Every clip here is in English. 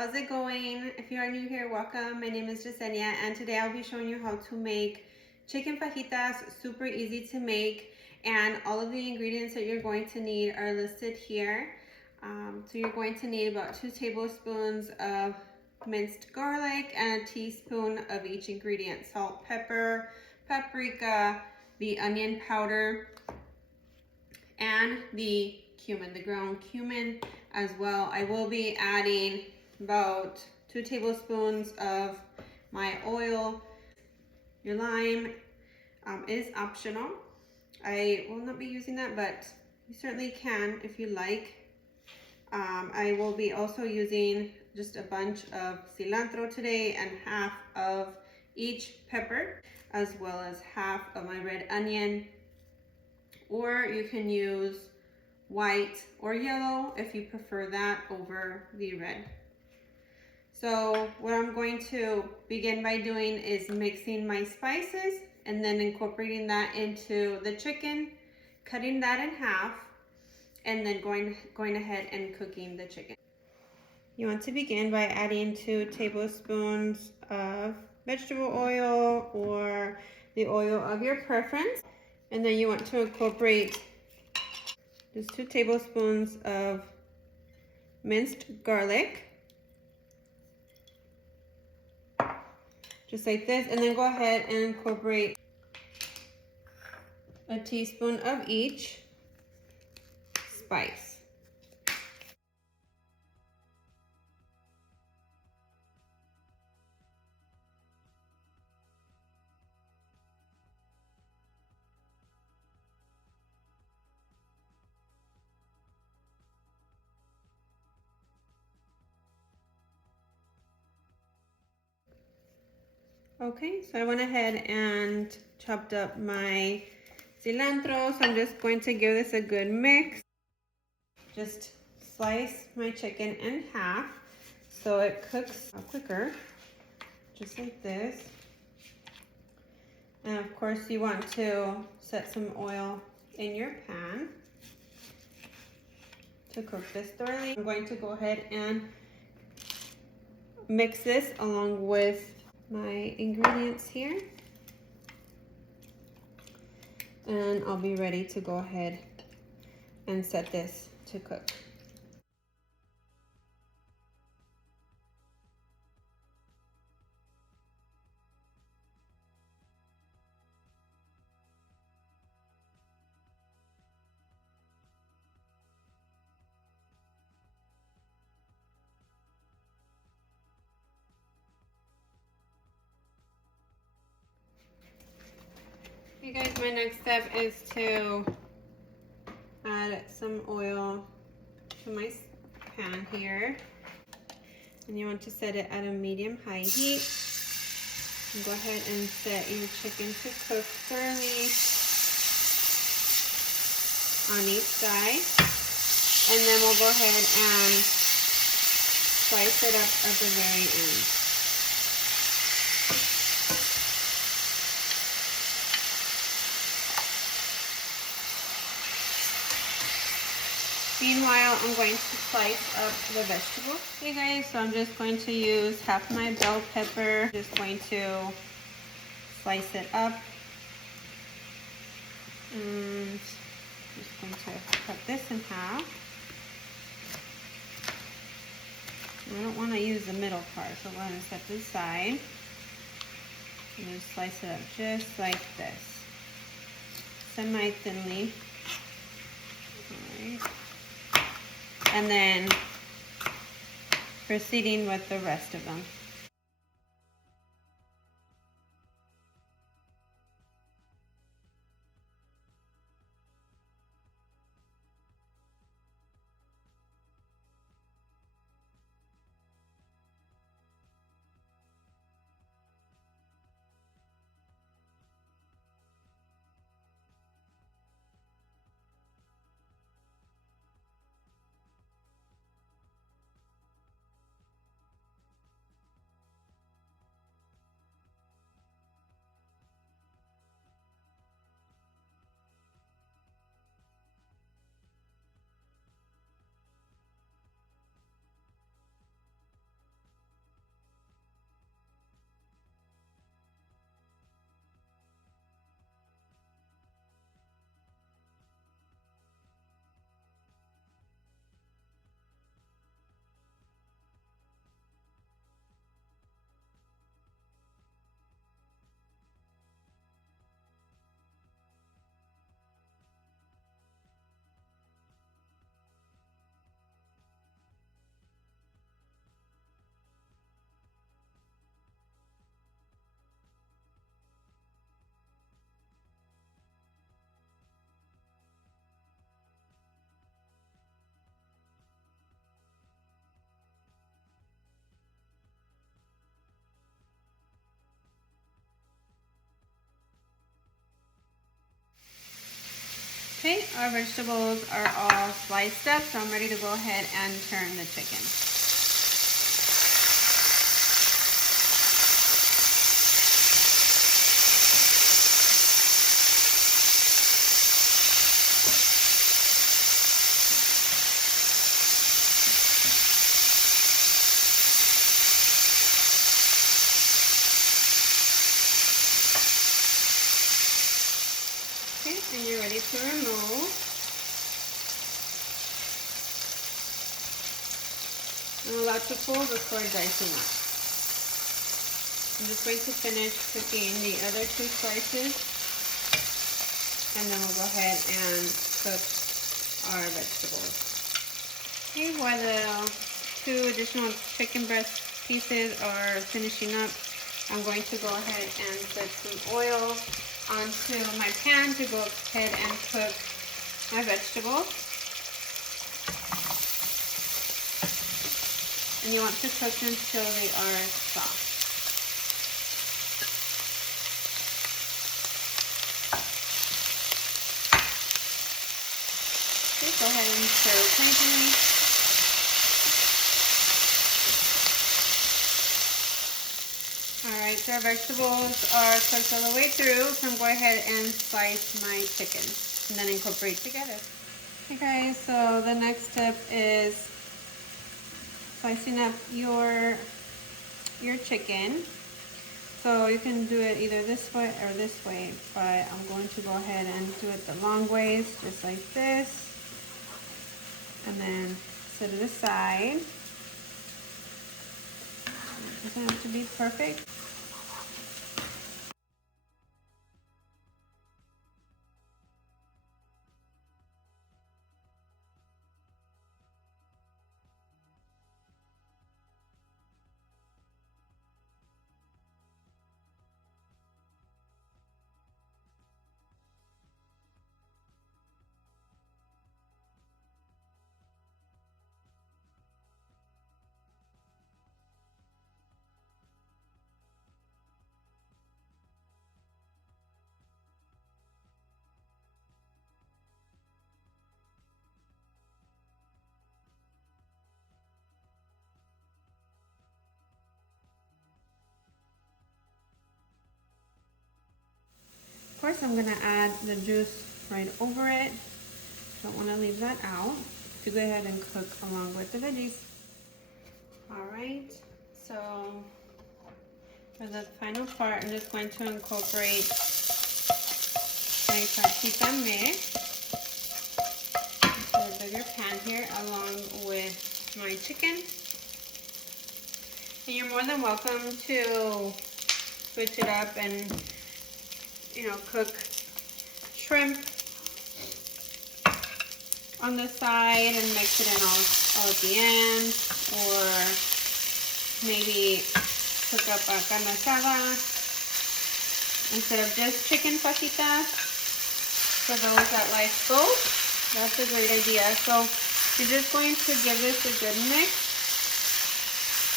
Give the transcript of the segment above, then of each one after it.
How's it going? If you are new here, welcome. My name is Jasenia, and today I'll be showing you how to make chicken fajitas. Super easy to make, and all of the ingredients that you're going to need are listed here. So you're going to need about 2 tablespoons of minced garlic and a teaspoon of each ingredient: salt, pepper, paprika, the onion powder, and the cumin, the ground cumin as well. I will be adding about 2 tablespoons of my oil. Your lime is optional. I will not be using that, but you certainly can if you like. I will be also using just a bunch of cilantro today and half of each pepper, as well as half of my red onion, or you can use white or yellow if you prefer that over the red. So what I'm going to begin by doing is mixing my spices and then incorporating that into the chicken, cutting that in half, and then going ahead and cooking the chicken. You want to begin by adding 2 tablespoons of vegetable oil or the oil of your preference. And then you want to incorporate just 2 tablespoons of minced garlic, just like this, and then go ahead and incorporate a teaspoon of each spice. Okay, so I went ahead and chopped up my cilantro, so I'm just going to give this a good mix. Just slice my chicken in half so it cooks quicker, just like this. And of course you want to set some oil in your pan to cook this thoroughly. I'm going to go ahead and mix this along with my ingredients here, and I'll be ready to go ahead and set this to cook. Okay guys, my next step is to add some oil to my pan here, and you want to set it at a medium-high heat. And go ahead and set your chicken to cook thoroughly on each side, and then we'll go ahead and slice it up at the very end. Meanwhile, I'm going to slice up the vegetables. Okay guys, so I'm just going to use half my bell pepper. Just going to slice it up. And just going to cut this in half. And I don't want to use the middle part, so I'm going to set this aside. And just slice it up just like this. Semi-thinly. Alright. And then proceeding with the rest of them. Okay, our vegetables are all sliced up, so I'm ready to go ahead and turn the chicken. Okay, and you're ready to remove. And allow to cool before dicing up. I'm just going to finish cooking the other 2 slices, and then we'll go ahead and cook our vegetables. Okay, while the 2 additional chicken breast pieces are finishing up, I'm going to go ahead and put some oil onto my pan to go ahead and cook my vegetables. And you want to cook them until they are soft. Okay, go ahead and stir occasionally. Alright, so our vegetables are cooked all the way through, so I'm going ahead and slice my chicken and then incorporate together. Okay guys, so the next step is slicing up your chicken. So you can do it either this way or this way, but I'm going to go ahead and do it the long ways, just like this. And then set it aside. It doesn't have to be perfect. Of course, I'm gonna add the juice right over it. Don't want to leave that out. To go ahead and cook along with the veggies. All right, so for the final part, I'm just going to incorporate my fajita mix into a bigger pan here, along with my chicken. And you're more than welcome to switch it up and, you know, cook shrimp on the side and mix it in all at the end, or maybe cook up a carne asada instead of just chicken fajitas. For those that like both, that's a great idea. So you're just going to give this a good mix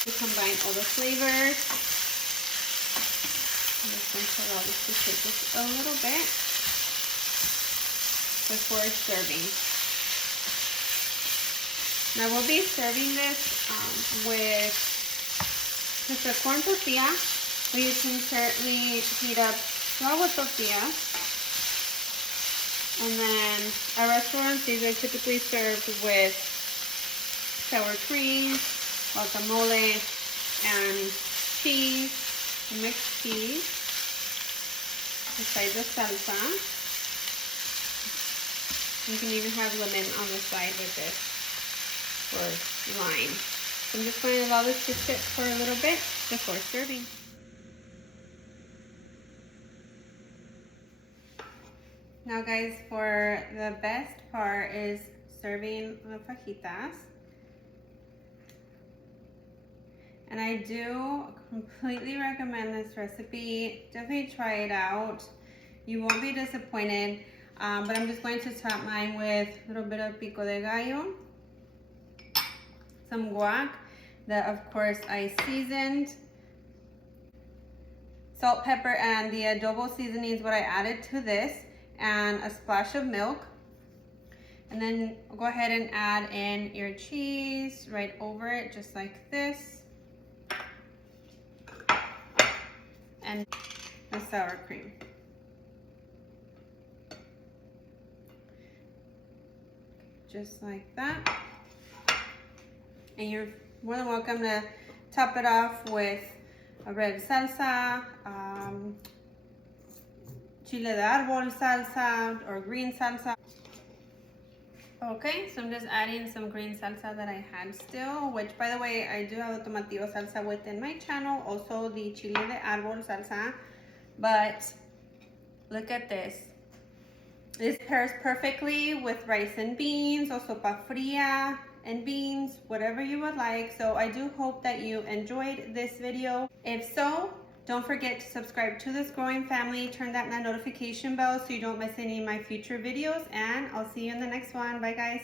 to combine all the flavors. I'm just going to allow this to cook just a little bit before serving. Now we'll be serving this with just a corn tortilla, but you can certainly heat up flour tortilla. And then at restaurants, these are typically served with sour cream, guacamole, and cheese, mixed cheese, besides the salsa. You can even have lemon on the side with this, or lime. So I'm just going to allow this to sit for a little bit before serving. Now guys, for the best part is serving the fajitas. And I do completely recommend this recipe. Definitely try it out. You won't be disappointed. But I'm just going to top mine with a little bit of pico de gallo, some guac that of course I seasoned, salt, pepper, and the adobo seasoning is what I added to this, and a splash of milk And then go ahead and add in your cheese right over it, just like this. And the sour cream. Just like that. And you're more than welcome to top it off with a red salsa, chile de árbol salsa, or green salsa. Okay, so I'm just adding some green salsa that I had still, which by the way, I do have a tomatillo salsa within my channel, also the chile de árbol salsa, but look at this. This pairs perfectly with rice and beans, or sopa fria and beans, whatever you would like. So I do hope that you enjoyed this video. If so, don't forget to subscribe to this growing family, turn that notification bell so you don't miss any of my future videos, and I'll see you in the next one. Bye guys.